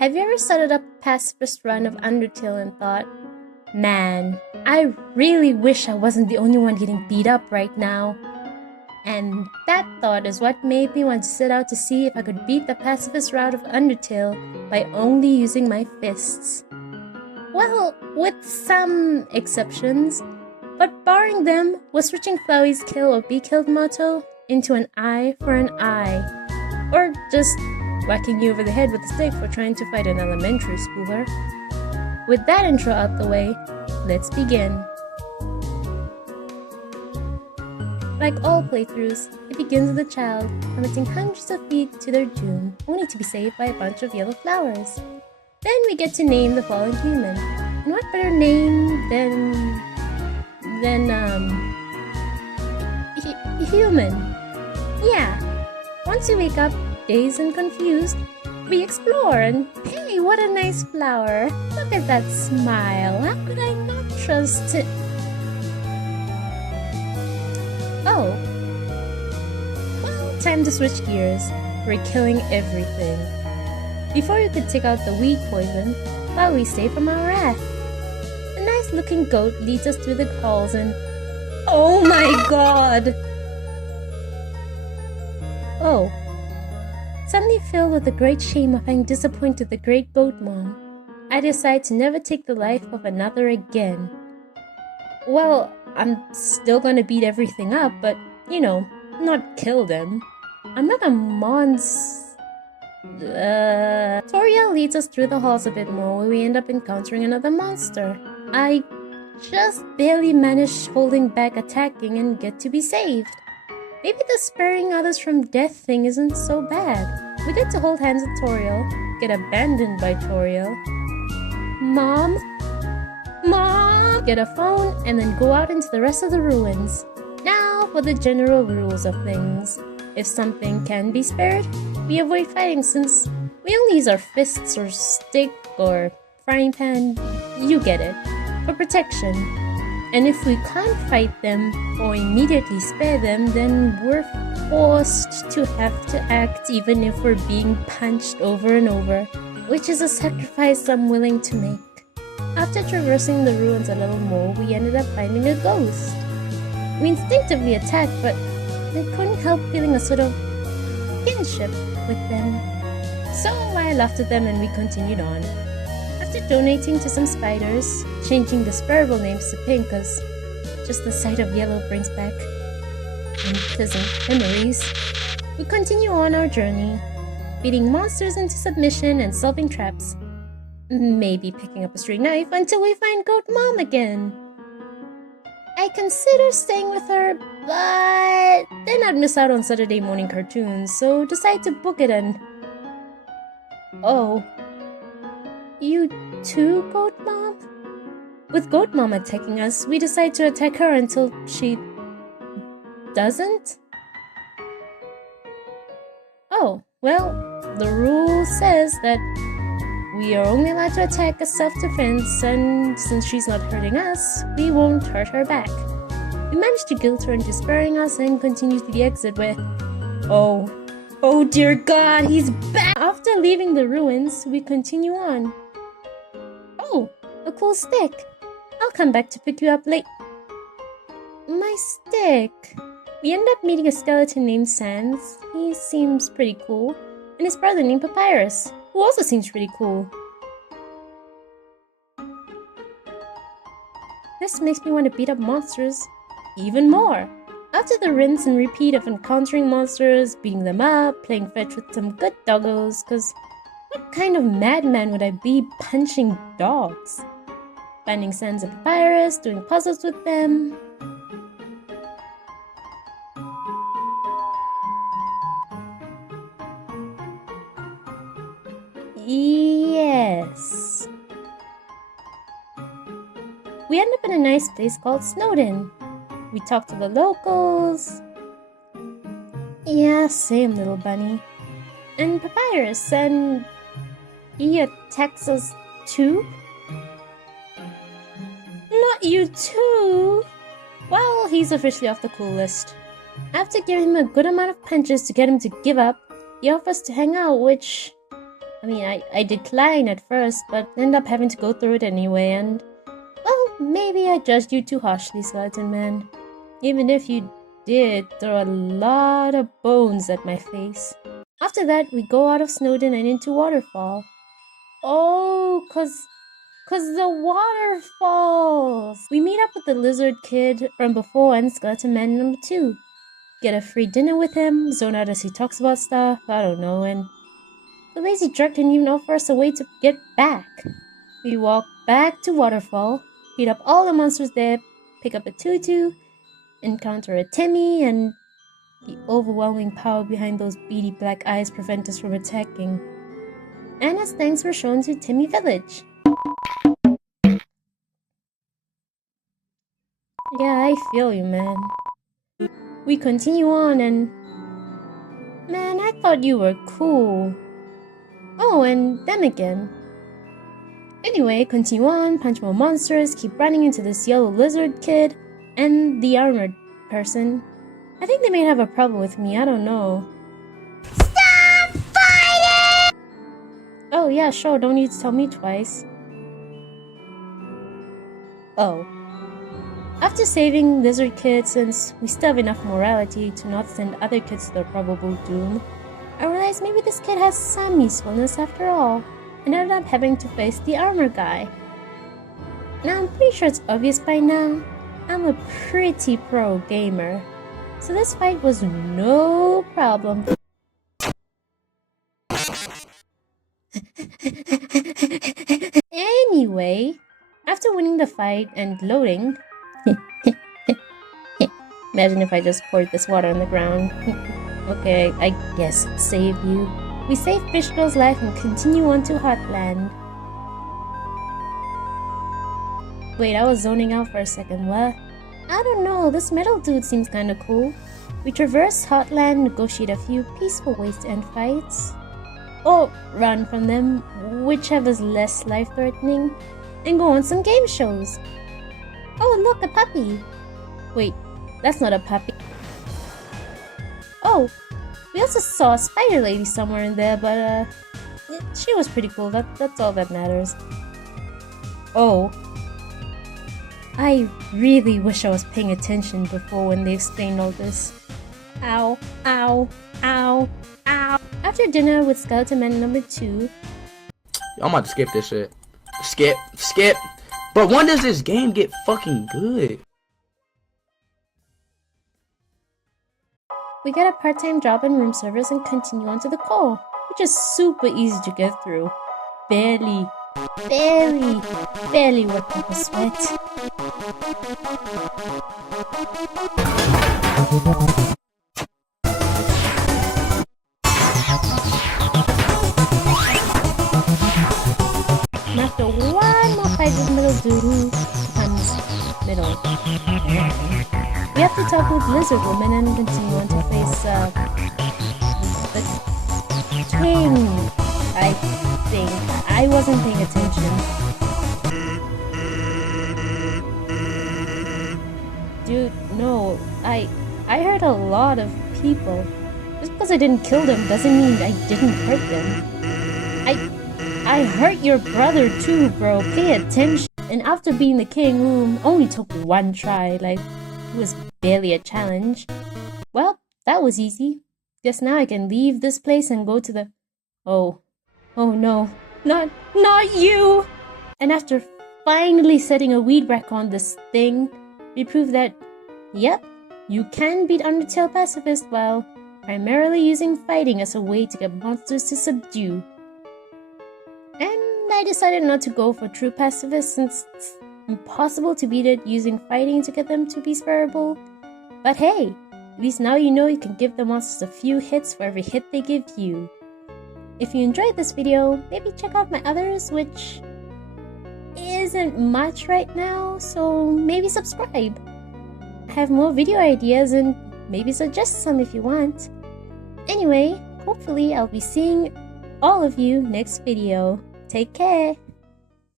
Have you ever started a pacifist run of Undertale and thought, man, I really wish I wasn't the only one getting beat up right now? And that thought is what made me want to set out to see if I could beat the pacifist route of Undertale by only using my fists. Well, with some exceptions, but barring them was switching Flowey's kill or be killed motto into an eye for an eye, or just whacking you over the head with a stick for trying to fight an elementary schooler. With that intro out the way, let's begin. Like all playthroughs, it begins with a child plummeting hundreds of feet to their doom, only to be saved by a bunch of yellow flowers. Then we get to name the fallen human. And what better name than human? Yeah. Once you wake up, dazed and confused, we explore and hey, what a nice flower. Look at that smile. How could I not trust it? Oh. Well, time to switch gears. We're killing everything. Before you could take out the weed poison, while we stay from our wrath. A nice looking goat leads us through the halls and oh my god! Oh. Suddenly filled with the great shame of having disappointed the great goat mom, I decide to never take the life of another again. Well, I'm still gonna beat everything up, but, you know, not kill them. I'm not a Toriel leads us through the halls a bit more where we end up encountering another monster. I just barely manage holding back attacking and get to be saved. Maybe the sparing others from death thing isn't so bad. We get to hold hands with Toriel, get abandoned by Toriel. Mom? Get a phone and then go out into the rest of the ruins. Now for the general rules of things. If something can be spared, we avoid fighting since we only use our fists or stick or frying pan, you get it, for protection. And if we can't fight them or immediately spare them, then we're forced to have to act even if we're being punched over and over, which is a sacrifice I'm willing to make. After traversing the ruins a little more, we ended up finding a ghost. We instinctively attacked, but I couldn't help feeling a sort of kinship with them. So I laughed at them and we continued on. After donating to some spiders, changing the sparable names to pink because just the sight of yellow brings back unpleasant memories, we continue on our journey, beating monsters into submission and solving traps. Maybe picking up a string knife until we find Goat Mom again. I consider staying with her, but then I'd miss out on Saturday morning cartoons, so decide to book it and... Oh. You too, Goat Mom? With Goat Mom attacking us, we decide to attack her until she... doesn't? Oh, well, the rule says that we are only allowed to attack as self-defense, and since she's not hurting us, we won't hurt her back. We managed to guilt her into sparing us and continue to the exit where... Oh dear god, he's back! After leaving the ruins, we continue on. Oh, a cool stick. I'll come back to pick you up late. My stick. We end up meeting a skeleton named Sans. He seems pretty cool. And his brother named Papyrus, who also seems pretty cool. This makes me want to beat up monsters even more. After the rinse and repeat of encountering monsters, beating them up, playing fetch with some good doggos, cause what kind of madman would I be punching dogs? Finding Sans and Papyrus, doing puzzles with them. Yes. We end up in a nice place called Snowdin. We talk to the locals. Yeah, same little bunny. And Papyrus, and he attacks us too? Not you too! Well, he's officially off the cool list. After giving him a good amount of punches to get him to give up, he offers to hang out, which I mean, I declined at first, but ended up having to go through it anyway, and well, maybe I judged you too harshly, Skeleton Man. Even if you did throw a lot of bones at my face. After that, we go out of Snowdin and into Waterfall. Oh, cause the waterfalls! We meet up with the lizard kid from before and Skeleton Man number 2. Get a free dinner with him, zone out as he talks about stuff, I don't know, and the lazy jerk didn't even offer us a way to get back. We walk back to Waterfall, beat up all the monsters there, pick up a tutu, encounter a Timmy, and the overwhelming power behind those beady black eyes prevent us from attacking. And as thanks, we're shown to Timmy Village. Yeah, I feel you, man. We continue on and... Man, I thought you were cool. Oh, and them again. Anyway, continue on, punch more monsters, keep running into this yellow lizard kid, and the armored person. I think they may have a problem with me, I don't know. Stop fighting! Oh yeah, sure, don't need to tell me twice. Oh. After saving Lizard Kid, since we still have enough morality to not send other kids to their probable doom, I realized maybe this kid has some usefulness after all, and ended up having to face the armor guy. Now I'm pretty sure it's obvious by now, I'm a pretty pro gamer, so this fight was no problem. Anyway, after winning the fight and loading... Imagine if I just poured this water on the ground. Okay, I guess it'll save you. We save Fish Girl's life and continue on to Hotland. Wait, I was zoning out for a second, what? I don't know, this metal dude seems kinda cool. We traverse Hotland, negotiate a few peaceful ways to end fights. Or run from them, whichever's less life-threatening. And go on some game shows. Oh look, a puppy! Wait, that's not a puppy. Oh, we also saw a spider lady somewhere in there, but she was pretty cool, that's all that matters. Oh. I really wish I was paying attention before when they explained all this. Ow, ow, ow, ow. After dinner with Skeleton Man number 2... I'm about to skip this shit. Skip. But when does this game get fucking good? We get a part-time job in room service and continue on to the call, which is super easy to get through. Barely worth up a sweat. And after one more fight with middle dude who becomes middle, we have to talk with Lizard Woman and continue on to face the king, I think. I wasn't paying attention. Dude, no, I hurt a lot of people. Just because I didn't kill them doesn't mean I didn't hurt them. I hurt your brother too, bro. Pay attention. And after being the king, who only took one try, like, it was barely a challenge. Well, that was easy. Guess now I can leave this place and go to the... Oh no. Not you! And after finally setting a weed whack on this thing, we proved that, yep, you can beat Undertale Pacifist while primarily using fighting as a way to get monsters to subdue. And I decided not to go for true pacifist since it's impossible to beat it using fighting to get them to be sparable. But hey, at least now you know you can give the monsters a few hits for every hit they give you. If you enjoyed this video, maybe check out my others, which isn't much right now, so maybe subscribe. I have more video ideas and maybe suggest some if you want. Anyway, hopefully I'll be seeing all of you next video. Take care!